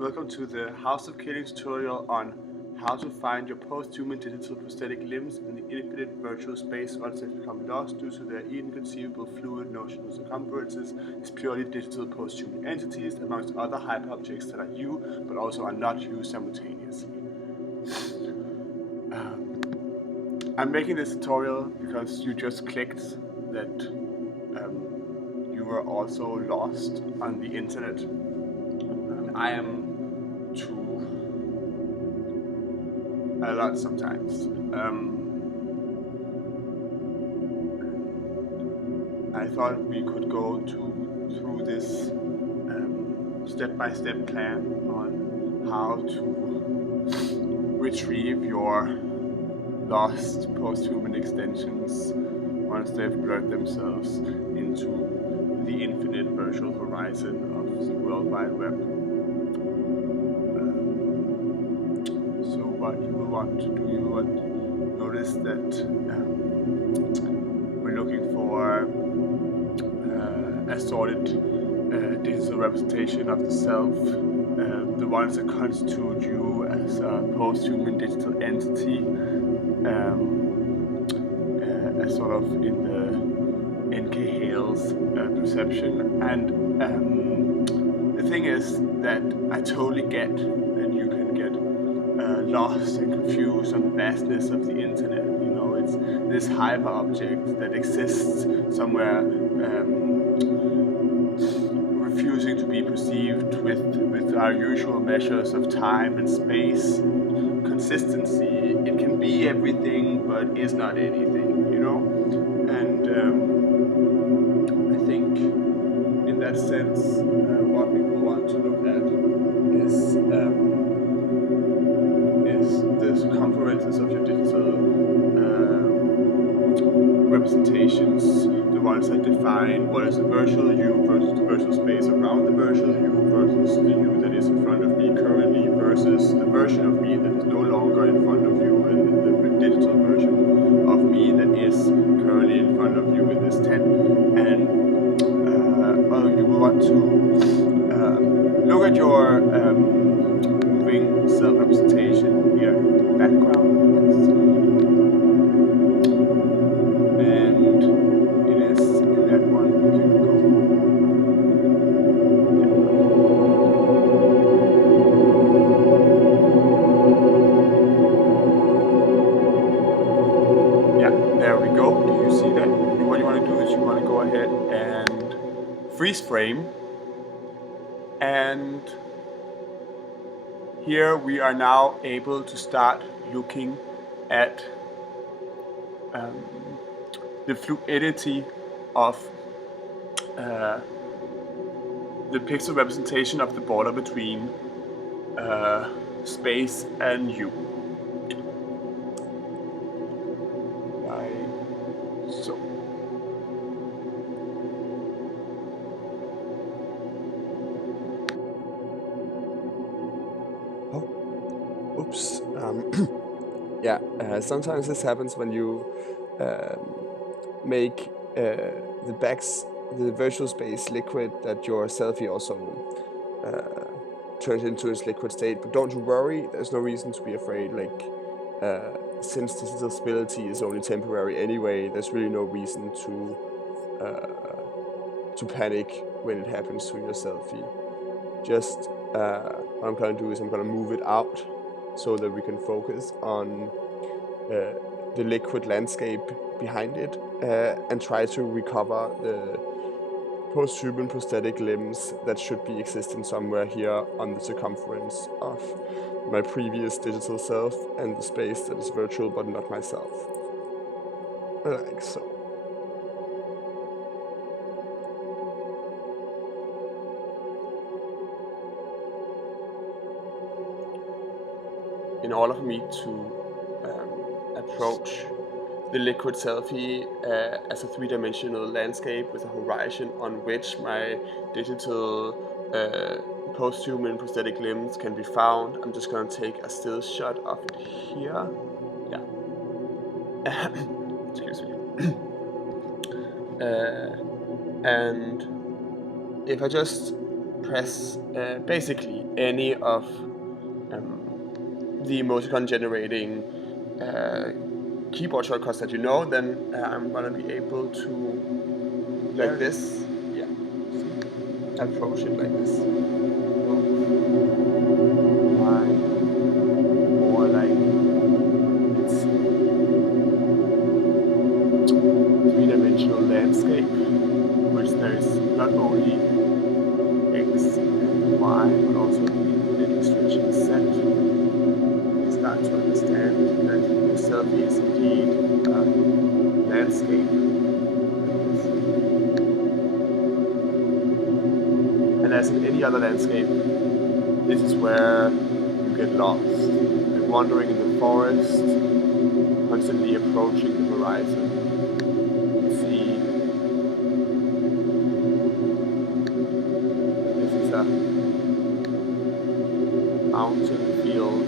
Welcome to the House of Killing tutorial on how to find your post-human digital prosthetic limbs in the infinite virtual space once they've become lost due to their inconceivable fluid notional circumferences as purely digital post-human entities, amongst other hyperobjects that are you, but also are not you simultaneously. I'm making this tutorial because you just clicked that you were also lost on the internet. And I am too a lot sometimes. I thought we could go through this step-by-step plan on how to retrieve your lost post-human extensions once they've blurred themselves into the infinite virtual horizon of the World Wide Web. So what you will want to do, you will notice that we're looking for a solid digital representation of the self, the ones that constitute you as a post-human digital entity, as sort of in the N.K. Hale's perception. And the thing is that I totally get that you can get lost and confused on the vastness of the internet. You know, it's this hyper object that exists somewhere, refusing to be perceived with our usual measures of time and space, consistency. It can be everything, but is not anything, you know? And I think in that sense, what we will want to look at is the circumferences of your digital representations, the ones that define what is the virtual you versus the virtual space around the virtual you versus the you that is in front of me currently versus the version of me that is no longer in front of you and the digital version of me that is currently in front of you in this tent. And you will want to look at your moving self-representation here in the background. And it is in that one you can go. Yeah, there we go. Do you see that? What you want to do is you want to go ahead and freeze frame. And here we are now able to start looking at the fluidity of the pixel representation of the border between space and you. So. Oh, oops. Yeah, sometimes this happens when you make the virtual space liquid, that your selfie also turns into its liquid state. But don't you worry, there's no reason to be afraid. Like, since digital stability is only temporary anyway, there's really no reason to panic when it happens to your selfie. Just what I'm going to do is I'm going to move it out so that we can focus on the liquid landscape behind it and try to recover the post-human prosthetic limbs that should be existing somewhere here on the circumference of my previous digital self and the space that is virtual but not myself. Like so. In order for me to approach the liquid selfie as a three-dimensional landscape with a horizon on which my digital post-human prosthetic limbs can be found, I'm just going to take a still shot of it here. Yeah. Excuse me. And if I just press basically any of the emoticon generating keyboard shortcuts that you know, then I'm gonna be able to, like this, yeah, approach it like this. Or like it's three-dimensional landscape, which there is not only X and Y, but also the stretching Z. You start to understand that your selfie is indeed a landscape. And as in any other landscape, this is where you get lost. Like wandering in the forest, constantly approaching the horizon. You see, this is a mountain field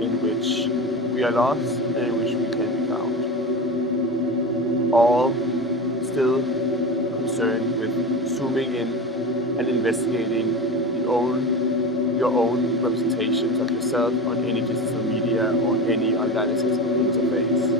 in which we are lost and in which we can be found. All still concerned with zooming in and investigating your own representations of yourself on any digital media or any online accessible interface.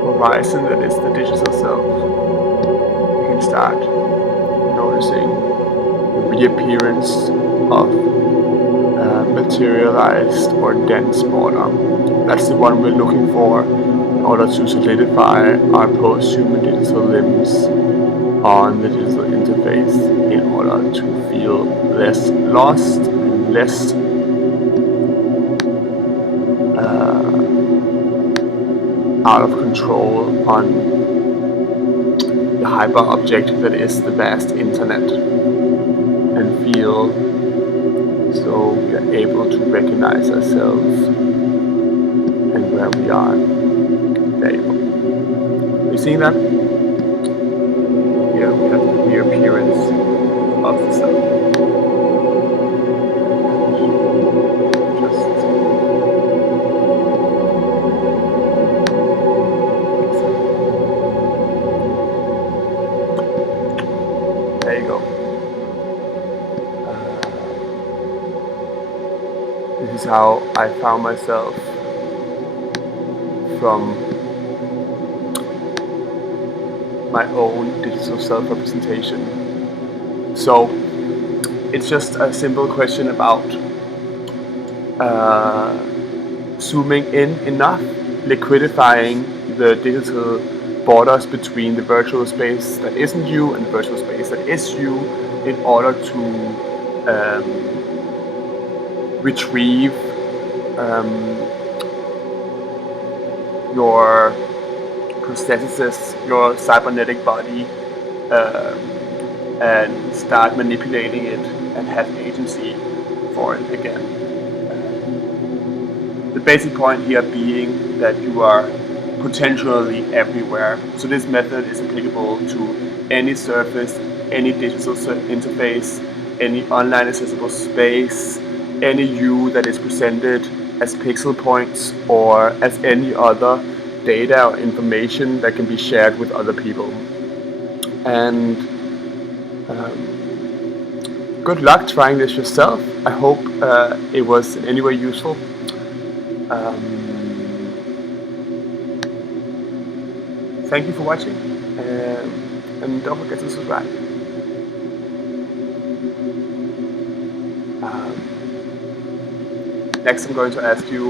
The horizon that is the digital self, you can start noticing the reappearance of materialized or dense boredom. That's the one we're looking for in order to solidify our post-human digital limbs on the digital interface, in order to feel less lost and less out of control on the hyper object that is the vast internet, and feel so we are able to recognize ourselves and where we are. There you go. You seeing that? Here we have the reappearance of the self. There you go. This is how I found myself from my own digital self-representation. So it's just a simple question about zooming in enough, liquidifying the digital borders between the virtual space that isn't you and the virtual space that is you, in order to retrieve your prosthesis, your cybernetic body, and start manipulating it and have agency for it again. The basic point here being that you are potentially everywhere. So this method is applicable to any surface, any digital interface, any online accessible space, any you that is presented as pixel points or as any other data or information that can be shared with other people. And good luck trying this yourself. I hope it was in any way useful. Thank you for watching, and don't forget to subscribe. Next I'm going to ask you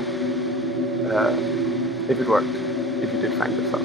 if it worked, if you did find yourself.